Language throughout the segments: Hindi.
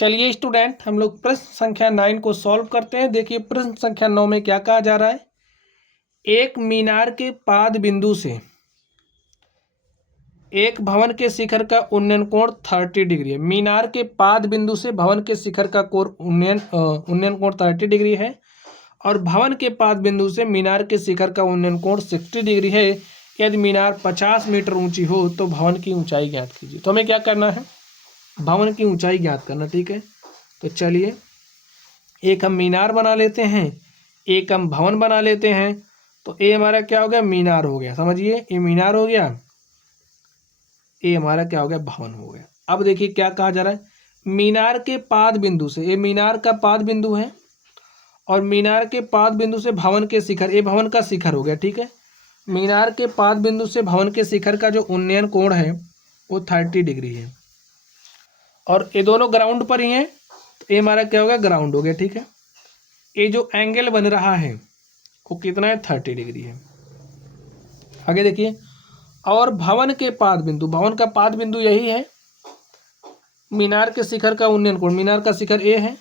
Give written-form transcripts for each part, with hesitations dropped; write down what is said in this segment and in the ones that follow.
चलिए स्टूडेंट, हम लोग प्रश्न संख्या 9 को सॉल्व करते हैं। देखिए प्रश्न संख्या 9 में क्या कहा जा रहा है। एक मीनार के पाद बिंदु से एक भवन के शिखर का उन्नयन कोण 30 डिग्री है। मीनार के पाद बिंदु से भवन के शिखर का कोण उन्नयन कोण 30 डिग्री है और भवन के पाद बिंदु से मीनार के शिखर का उन्नयन कोण 60 डिग्री है। यदि मीनार 50 मीटर ऊंची हो तो भवन की ऊंचाई ज्ञात कीजिए। तो हमें क्या करना है, भवन की ऊंचाई ज्ञात करना। ठीक है, तो चलिए एक हम मीनार बना लेते हैं, एक हम भवन बना लेते हैं। तो ए हमारा क्या हो गया, मीनार हो गया। समझिए, ये मीनार हो गया, ये हमारा क्या हो गया, भवन हो गया। अब देखिए क्या कहा जा रहा है, मीनार के पाद बिंदु से, ये मीनार का पाद बिंदु है और मीनार के पाद बिंदु से भवन के शिखर, ये भवन का शिखर हो गया। ठीक है, मीनार के पाद बिंदु से भवन के शिखर का जो उन्नयन कोण है वो 30 डिग्री है और ये दोनों ग्राउंड पर ही हैं, तो ये हमारा क्या होगा, ग्राउंड हो गया। ठीक है, ये जो एंगल बन रहा है वो कितना है, 30 डिग्री है। आगे देखिए, और भवन के पाद बिंदु, भवन का पाद बिंदु यही है, मीनार के शिखर का उन्नयन कोण, मीनार का शिखर ए है।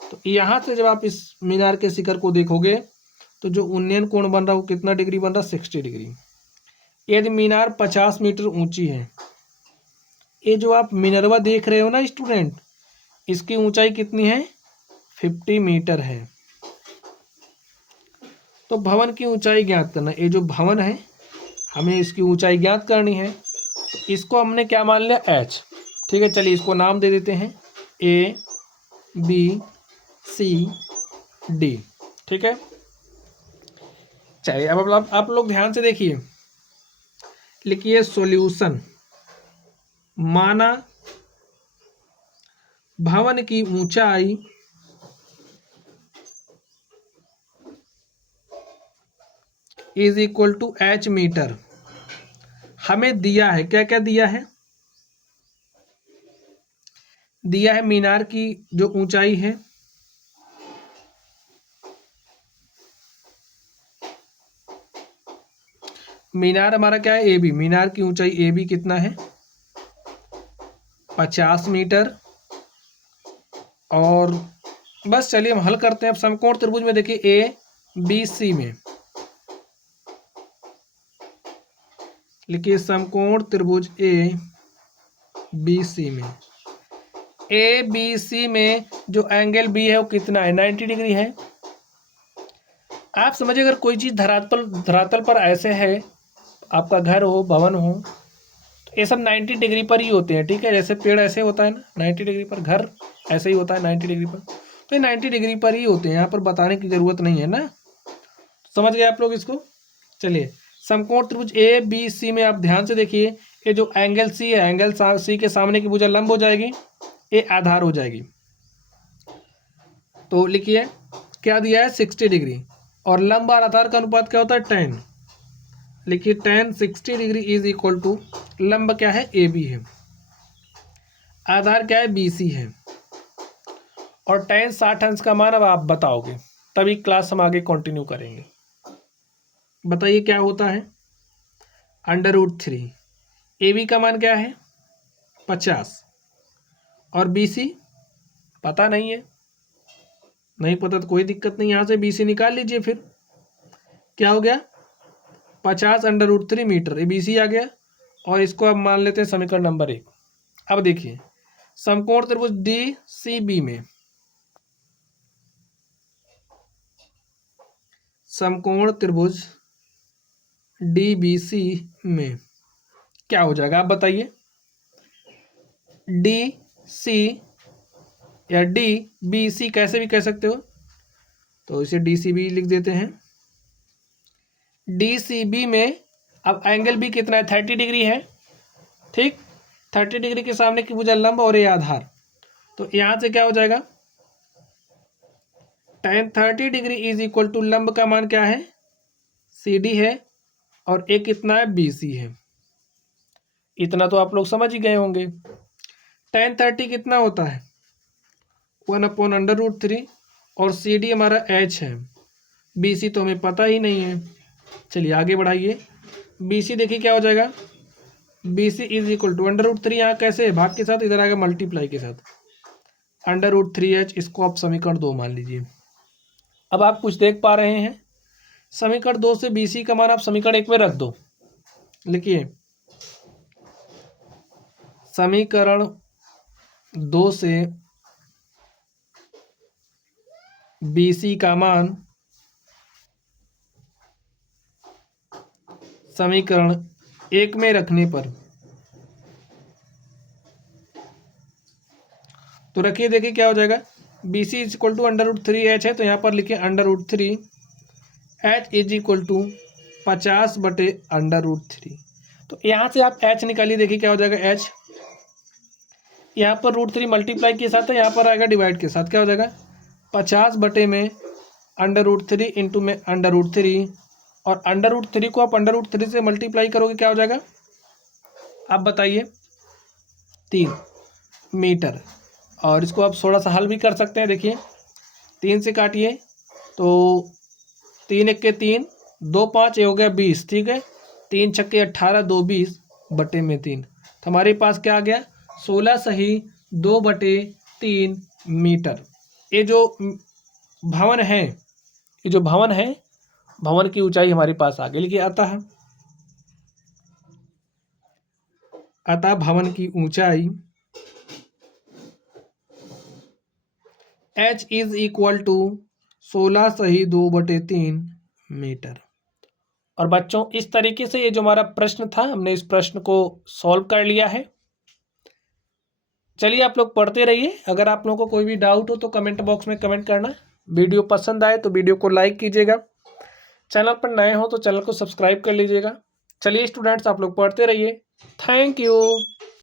तो यहाँ से जब आप इस मीनार के शिखर को देखोगे तो जो उन्नयन कोण बन रहा है वो कितना डिग्री बन रहा है, 60 डिग्री। यदि मीनार 50 मीटर ऊंची है, ये जो आप मिनरवा देख रहे हो ना स्टूडेंट, इसकी ऊंचाई कितनी है, 50 मीटर है। तो भवन की ऊंचाई ज्ञात करना, ये जो भवन है हमें इसकी ऊंचाई ज्ञात करनी है। तो इसको हमने क्या मान लिया, एच। ठीक है, चलिए इसको नाम दे देते हैं ए बी सी डी। ठीक है, चलिए अब आप लोग ध्यान से देखिए, लिखिए सॉल्यूशन। माना भवन की ऊंचाई is equal to h metre. हमें दिया है, क्या क्या दिया है, दिया है मीनार की जो ऊंचाई है, मीनार हमारा क्या है, ए बी, मीनार की ऊंचाई ए बी कितना है, 50 मीटर। और बस चलिए हम हल करते हैं। अब समकोण त्रिभुज में देखिए ए बी सी में, लिखिए समकोण त्रिभुज ए बी सी में, ए बी सी में जो एंगल बी है वो कितना है, 90 डिग्री है। आप समझिए, अगर कोई चीज़ धरातल पर ऐसे है, आपका घर हो, भवन हो, तो ये सब 90 डिग्री पर ही होते हैं। ठीक है, जैसे पेड़ ऐसे होता है ना 90 डिग्री पर, घर ऐसे ही होता है 90 डिग्री पर, तो ये 90 डिग्री पर ही होते हैं, यहाँ पर बताने की ज़रूरत नहीं है ना। समझ गए आप लोग इसको। चलिए समकोण त्रिभुज ए बी सी में आप ध्यान से देखिए, ये जो एंगल सी है, एंगल सी के सामने की भुजा लंब हो जाएगी, ये आधार हो जाएगी। तो लिखिए क्या दिया है, 60 डिग्री, और लंब और आधार का अनुपात क्या होता है, 10। लिखिए tan 60 degree is equal to, लंब क्या है, ए बी है, आधार क्या है, बी सी है, और tan 60 अंश का मान अब आप बताओगे, तभी क्लास हम आगे कंटिन्यू करेंगे। बताइए क्या होता है, √3। ए बी का मान क्या है, 50, और बी सी पता नहीं है, नहीं पता तो कोई दिक्कत नहीं, यहाँ से बी सी निकाल लीजिए। फिर क्या हो गया, 50 √3 मीटर, ए बी सी आ गया, और इसको अब मान लेते हैं समीकरण नंबर 1। अब देखिए समकोण त्रिभुज डी सी बी में, समकोण त्रिभुज डी बी सी में क्या हो जाएगा, आप बताइए। डी सी या डी बी सी कैसे भी कह सकते हो, तो इसे डी सी बी लिख देते हैं। डी सी बी में अब एंगल भी कितना है, 30 डिग्री है। ठीक, 30 डिग्री के सामने की भुजा लंब और ये आधार, तो यहाँ से क्या हो जाएगा, tan 30 degree is equal to, लंब का मान क्या है, सी डी है, और एक कितना है, बी सी है। इतना तो आप लोग समझ ही गए होंगे। tan 30 कितना होता है, 1/√3, और सी डी हमारा h है, बी सी तो हमें पता ही नहीं है। चलिए आगे बढ़ाइए, बी सी देखिए क्या हो जाएगा, B C is equal to √3, यहाँ कैसे भाग के साथ, इधर आएगा मल्टीप्लाई के साथ, √3h, इसको आप समीकरण 2 मान लीजिए। अब आप कुछ देख पा रहे हैं, समीकरण 2 से BC का मान आप समीकरण 1 में रख दो। लिखिए समीकरण 2 से BC का मान समीकरण 1 में रखने पर, तो रखिए, देखिए क्या हो जाएगा। BC is equal to √3h है, तो यहाँ पर लिखिए √3h इज इक्वल टू 50/√3। तो यहाँ से आप h निकालिए, देखिए क्या हो जाएगा। h यहाँ पर √3 मल्टीप्लाई के साथ है, यहाँ पर आएगा डिवाइड के साथ, क्या हो जाएगा 50/में √3 इंटू में √3, और √3 को आप √3 से मल्टीप्लाई करोगे, क्या हो जाएगा आप बताइए, 3 मीटर। और इसको आप थोड़ा सा हल भी कर सकते हैं। देखिए 3 से काटिए तो 3 1 के 3, 2 5, ये हो गया 20, ठीक है। 3 छक्के 18, 2 20/3, तो हमारे पास क्या आ गया 16 सही 2/3 मीटर। ये जो भवन है, ये जो भवन है, भवन की ऊंचाई हमारे पास आ गई। लिखिए अतः भवन की ऊंचाई h इज इक्वल टू 16 सही 2/3 मीटर। और बच्चों इस तरीके से ये जो हमारा प्रश्न था, हमने इस प्रश्न को सॉल्व कर लिया है। चलिए आप लोग पढ़ते रहिए। अगर आप लोगों को कोई भी डाउट हो तो कमेंट बॉक्स में कमेंट करना। वीडियो पसंद आए तो वीडियो को लाइक कीजिएगा। चैनल पर नए हो तो चैनल को सब्सक्राइब कर लीजिएगा। चलिए स्टूडेंट्स, आप लोग पढ़ते रहिए। Thank you.